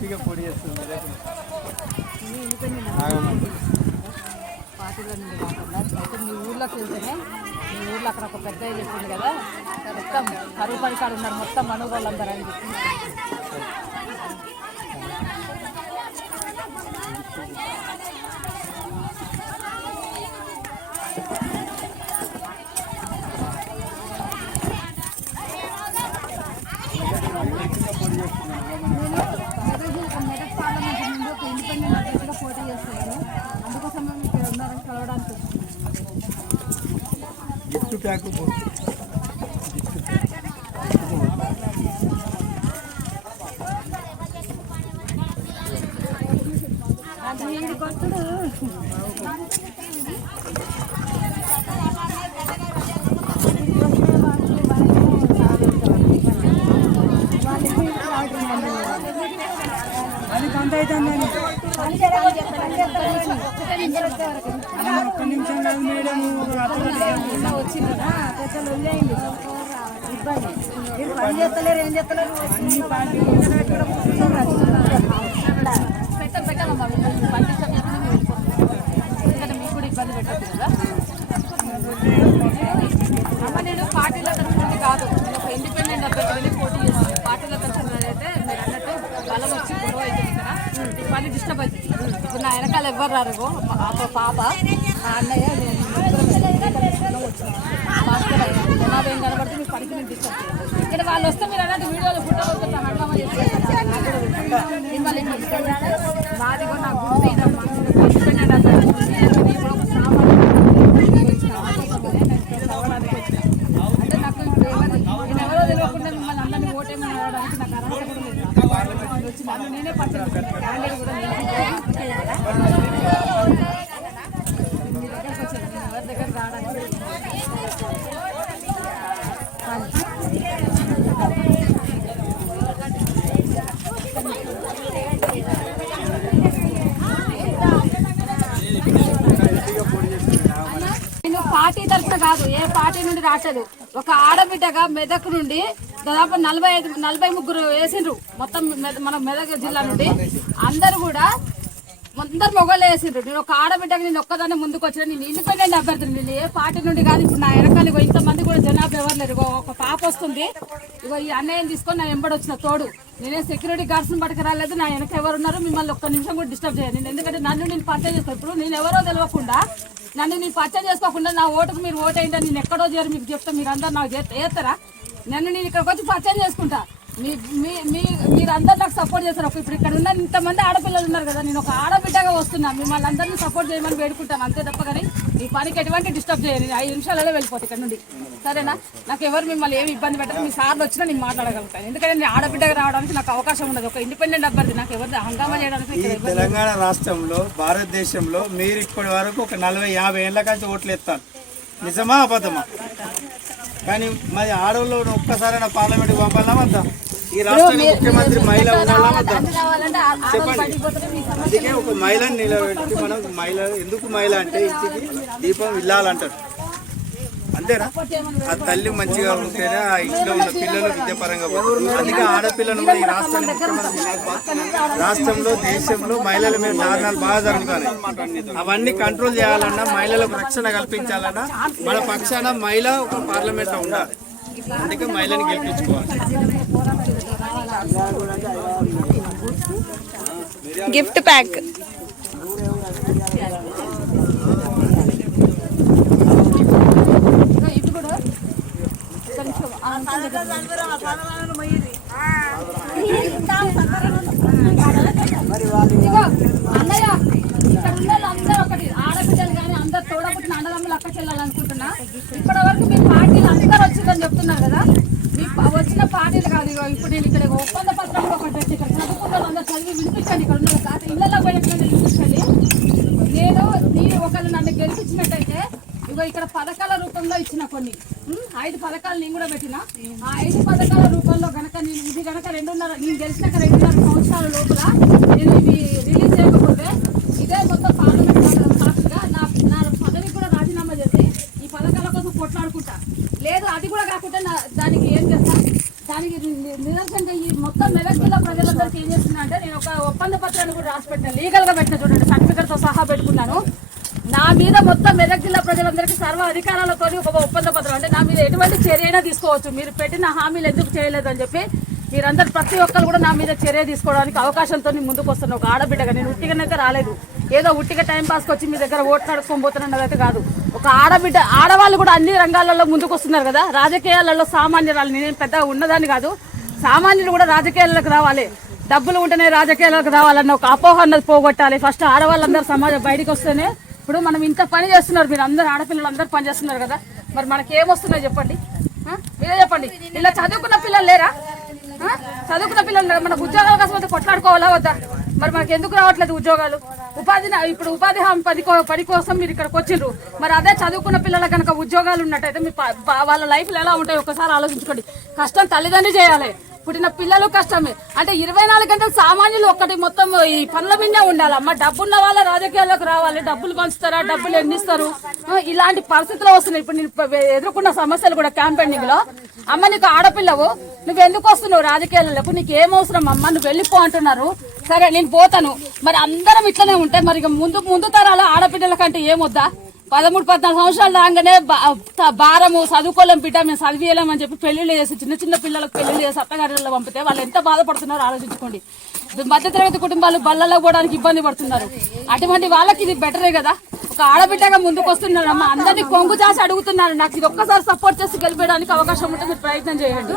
గట్టిగా పొడి చేస్తుంది పార్టీలో నుండి కాకుండా అయితే మీ ఊర్లోకి వెళ్తేనే మీ ఊర్లో అక్కడ ఒక పెద్ద చెప్పింది కదా మొత్తం కరువు పడికాడు ఉన్నారు మొత్తం మనూరు వాళ్ళందరూ అని చెప్పి మెదక్ పార్లమెంట్ నుండి ఒక ఇండిపెండెంట్ అభ్యర్థిగా పోటీ చేస్తున్నాను అందుకోసం మేము ఇక్కడ ఉన్నారని కలవడానికి గిఫ్ట్ ప్యాక్ ఒక్క నిమిషం కాదు మేడం వచ్చింది పెద్దలు వెళ్ళేయండి ఇబ్బంది మీరు పని చేస్తలేరు ఏం చేస్తలేరు అన్ని పార్టీలు పెట్టాలమ్మా పంపిస్తాం ఎందుకంటే మీకు కూడా ఇబ్బంది పెట్టద్దు కదా అమ్మ నేను పార్టీల తరఫున కాదు నేను ఒక ఇండిపెండెంట్ అభ్యర్థిని పోటీ చేస్తాను పార్టీల తరఫున అయితే మీరు అన్నట్టు బలం వచ్చి గొడవ అవుతుంది కదా ఈ పని డిస్టర్బ్ అవుతుంది ఇప్పుడు నా వెనకాల ఎవ్వరు రారు పాప ఆ అన్నయ్య జనాభా ఏం కనబడితే మీ పనికి నేను డిస్టర్బ్ ఇక్కడ వాళ్ళు వస్తే మీరు అన్నట్టు వీడియోలో ఫోటో హంగామా మిమ్మల్ని మాది కూడా నా గుర్తు ఇండిపెండెంట్ అభ్యర్థి అంటే నాకు నేను ఎవరో తెలియకుండా మిమ్మల్ని అందరినీ ఓటేమని అడగడానికి నాకు అర్హత కూడా లేదు వచ్చిన నేనే పట్టాను క్యాండిడేట్ కూడా మీ దగ్గరకు వచ్చాను నేను ఎవరి దగ్గర రావడానికి నేను పార్టీ తరఫున కాదు ఏ పార్టీ నుండి రాలేదు ఒక ఆడబిడ్డగా మెదక్ నుండి దాదాపు 43 వేసిండ్రు మొత్తం మన మెదక్ జిల్లా నుండి అందరు కూడా అందరు మొగలు వేసిండ్రు నేను ఒక ఆడబిడ్డగా నేను ఒక్కదాన్ని ముందుకు వచ్చిన నేను ఇండిపెండెంట్ అభ్యర్థిని నేను ఏ పార్టీ నుండి కాదు ఇప్పుడు నా వెనకాల ఇంతమంది కూడా జనాభా ఎవరు లేరు ఒక పాప వస్తుంది ఇగో ఈ అన్నయ్యని తీసుకొని నా వెంబడి వచ్చిన తోడు నేనే సెక్యూరిటీ గార్డ్స్ని పట్టుకు రాలేదు నా వెనక ఎవరు ఉన్నారు మిమ్మల్ని ఒక్క నిమిషం కూడా డిస్టర్బ్ చేయాలి నేను ఎందుకంటే నన్ను నేను పరిచయం చేసుకో ఇప్పుడు నేను ఎవరో తెలియకుండా నన్ను నేను పరిచయం చేసుకోకుండా నా ఓటుకు మీరు ఓటు అయిందని నేను ఎక్కడో చేరి మీకు చెప్తా మీరు అందరు నాకు చేస్తారా నన్ను నేను ఇక్కడికి వచ్చి పరిచయం చేసుకుంటా మీరు అందరు నాకు సపోర్ట్ చేస్తారు ఇప్పుడు ఇక్కడ ఉన్న ఇంతమంది ఆడపిల్లలు ఉన్నారు కదా నేను ఒక ఆడబిడ్డగా వస్తున్నా మిమ్మల్ని అందరినీ సపోర్ట్ చేయమని వేడుకుంటాను అంతే తప్ప కానీ ఈ పనికి ఎటువంటి డిస్టర్బ్ చేయను 5 నిమిషాలలో వెళ్ళిపోతాయి ఇక్కడ నుండి సరేనా నాకు ఎవరు మిమ్మల్ని ఏమి ఇబ్బంది పెట్టదు మీ సార్లు వచ్చినా నేను మాట్లాడగలుగుతాను ఎందుకంటే నేను ఆడబిడ్డగా రావడానికి నాకు అవకాశం ఉండదు ఒక ఇండిపెండెంట్ అభ్యర్థి నాకు ఎవరు హంగామా చేయడానికి తెలంగాణ రాష్ట్రంలో భారతదేశంలో మీరు ఇప్పటి వరకు ఒక 40-50 ఏళ్ళ కంచి ఓట్లు ఎత్తారు నిజమా అబద్ధమా కానీ మరి ఆడవాళ్ళు ఒక్కసారైనా పార్లమెంట్కి పంపాలా వద్దా ఈ రాష్ట్రానికి ముఖ్యమంత్రి మహిళ ఉండాలా వద్దా చెప్పండి అందుకే ఒక మహిళని నిలబెట్టి మనం మహిళ ఎందుకు మహిళ అంటే ఇంటికి దీపం ఇల్లాలంటారు అంతేనా ఆ తల్లి మంచిగా ఉంటేనే ఆ ఇంట్లో ఉన్న పిల్లలు విద్యాపరంగా అందుకే ఆడపిల్లలు ఈ రాష్ట్రానికి ముఖ్యమంత్రి రాష్ట్రంలో దేశంలో మహిళల మీద దారుణాలు బాగా జరుగుతాయి అవన్నీ కంట్రోల్ చేయాలన్నా మహిళలకు రక్షణ కల్పించాలన్నా మన పక్షాన మహిళ ఒక పార్లమెంట్ లో ఉండాలి అందుకే మహిళని గెలిపించుకోవాలి గిఫ్ట్ ప్యాక్ అన్నయ్య ఇక్కడ ఉన్న అందరూ ఒకటి ఆడపిల్లలు కానీ అందరు తోడబుట్టిన అన్నదమ్ములు అక్క చెల్లాలనుకుంటున్నా ఇప్పటి వరకు మీ పార్టీలు అందరూ వచ్చిందని చెప్తున్నారు కదా మీ వచ్చిన పార్టీలు కాదు ఇప్పుడు నేను ఇక్కడ ఒప్పంద పత్రంలో ఒకటి వచ్చి ఇక్కడ చదువుకుంటాను అందరూ చదివి వినిపించండి ఇక్కడ ఉన్న కాదు ఇళ్ళలో పోయినట్టు వినిపించండి నేను ఒకళ్ళు నన్ను గెలిపించినట్టయితే ఇగో ఇక్కడ పథకాల రూపంలో ఇచ్చిన కొన్ని 5 పథకాలు నేను కూడా పెట్టిన ఆ 5 పథకాల రూపంలో గనక నేను ఇది గనక 2.5 నేను గెలిచినాక 2.5 సంవత్సరాల లోపల నేను ఇవి రిలీజ్ చేయకపోతే ఇదే మొత్తం పార్లమెంట్ సాక్షిగా నా పదవి కూడా రాజీనామా చేసి ఈ పథకాల కోసం కొట్లాడుకుంటా లేదు అది కూడా కాకుండా దానికి ఏం చేస్తా దానికి నిదర్శనంగా ఈ మొత్తం మెదక్ జిల్లా ప్రజలందరికీ ఏం చేస్తున్నా అంటే నేను ఒక ఒప్పంద పత్రాన్ని కూడా రాసి పెట్టిన, లీగల్ గా పెట్టిన, చూడండి సర్టిఫికెట్ తో సహా పెట్టుకున్నాను. నా మీద మొత్తం మెదక్ జిల్లా ప్రజలందరికీ సర్వ అధికారాలతో ఒక ఒప్పంద పత్రం, అంటే నా మీద ఎటువంటి చర్య అయినా తీసుకోవచ్చు. మీరు పెట్టిన హామీలు ఎందుకు చేయలేదని చెప్పి మీరందరూ ప్రతి ఒక్కరు కూడా నా మీద చర్య తీసుకోవడానికి అవకాశంతో ముందుకు వస్తున్నా. ఒక ఆడబిడ్డగా నేను ఉట్టిగానైతే రాలేదు, ఏదో ఉట్టిగా టైం పాస్కి వచ్చి మీ దగ్గర ఓట్లు అడుక్కొని పోతున్నదైతే కాదు. ఒక ఆడబిడ్డ, ఆడవాళ్ళు కూడా అన్ని రంగాలలో ముందుకు వస్తున్నారు కదా. రాజకీయాలలో సామాన్యురాలు, నేను పెద్దగా ఉన్నదాన్ని కాదు, సామాన్యులు కూడా రాజకీయాలకు రావాలి, డబ్బులు ఉంటేనే రాజకీయాలకు రావాలన్న ఒక అపోహ అన్నది పోగొట్టాలి. ఫస్ట్ ఆడవాళ్ళందరూ సమాజం బయటకు వస్తేనే. ఇప్పుడు మనం ఇంత పని చేస్తున్నారు, మీరు అందరు ఆడపిల్లలు అందరూ పని చేస్తున్నారు కదా, మరి మనకి ఏమొస్తున్నాయి చెప్పండి, మీరే చెప్పండి. ఇలా చదువుకున్న పిల్లలు లేరా? చదువుకున్న పిల్లలు మనకు ఉద్యోగాల కోసం అయితే కొట్లాడుకోవాలా వద్దా? మరి మనకి ఎందుకు రావట్లేదు ఉద్యోగాలు? ఇప్పుడు ఉపాధి హామీ పని కోసం మీరు ఇక్కడికి వచ్చిండ్రు. మరి అదే చదువుకున్న పిల్లలకు కనుక ఉద్యోగాలు ఉన్నట్టయితే మీ వాళ్ళ లైఫ్లు ఎలా ఉంటాయి ఒకసారి ఆలోచించుకోండి. కష్టం తల్లిదండ్రులు చేయాలి, పుట్టిన పిల్లలు కష్టమే. అంటే 24 గంటలు సామాన్యులు ఒక్కటి మొత్తం ఈ పనుల మీదే ఉండాలమ్మా. డబ్బున్న వాళ్ళ రాజకీయాల్లోకి రావాలి, డబ్బులు పంచుతారా, డబ్బులు ఎన్నిస్తారు, ఇలాంటి పరిస్థితులు వస్తున్నాయి. ఇప్పుడు నేను ఎదుర్కొన్న సమస్యలు కూడా క్యాంపెయినింగ్ లో, అమ్మ నీకు ఆడపిల్లవు, నువ్వు ఎందుకు వస్తున్నావు రాజకీయాలకు, నీకు ఏం అవసరం అమ్మ, నువ్వు వెళ్ళిపో అంటున్నారు. సరే నేను పోతాను, మరి అందరం ఇట్లనే ఉంటే మరి ముందు తరాల ఆడపిల్లల కంటే ఏమొద్దా? 13-14 సంవత్సరాలు రాగానే భారము, చదువుకోలేం బిడ్డ, మేము చదివేయలేమని చెప్పి పెళ్లిళ్ళు చేసి చిన్న పిల్లలకు పెళ్లిళ్ళు చేసి అత్తగారిలో పంపితే వాళ్ళు ఎంత బాధపడుతున్నారో ఆలోచించుకోండి. మధ్యతరగతి కుటుంబాలు బళ్ళలో పోవడానికి ఇబ్బంది పడుతున్నారు. అటువంటి వాళ్ళకి ఇది బెటరే కదా. ఒక ఆడబిడ్డగా ముందుకు వస్తున్నారమ్మా, అందరినీ కొంగు చేసి అడుగుతున్నారు. నాకు ఇది ఒక్కసారి సపోర్ట్ చేసి గెలిపేయడానికి అవకాశం ఉంటే మీరు ప్రయత్నం చేయండి.